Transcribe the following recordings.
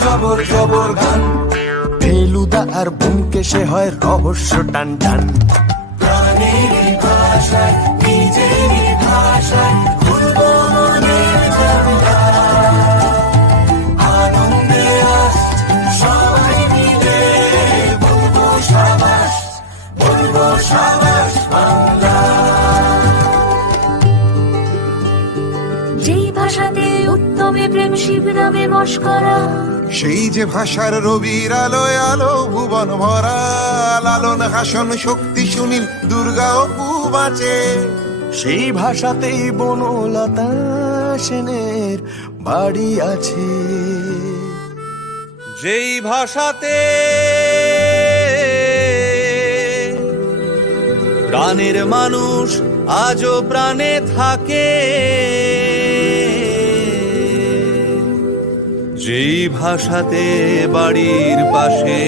জবর জবর গান। ফেলুদা আর বোমকেশে হয় রহস্য টান টান। প্রাণেরই ভাষায় নিজেরই ভাষায় যেই ভাষাতে উত্তমে প্রেম শিবরামে মস্করা সেই যে ভাষার রবির আলোয় আলো ভুবন ভরা লালন হাসন শক্তি সুনীল দুর্গা অপু বাঁচে। সেই ভাষাতেই বনলতা সেনের বাড়ি আছে। যেই ভাষাতে প্রাণের মানুষ আজও প্রাণে থাকে যেই ভাষাতে বাড়ির পাশে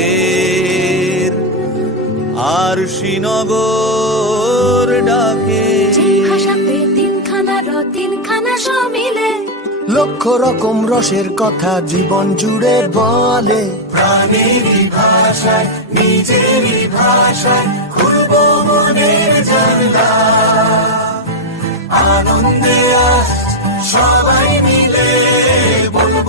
আর শ্রীনগর ডাকে। যেই ভাষাতে তিনখানা র তিনখানা সমিলে লক্ষ রকম রসের কথা জীবন জুড়ে বলে। প্রাণেরই ভাষায় নিজেরই ভাষায় খুলবো মনের জানলা আনন্দে সবাই মিলে বলব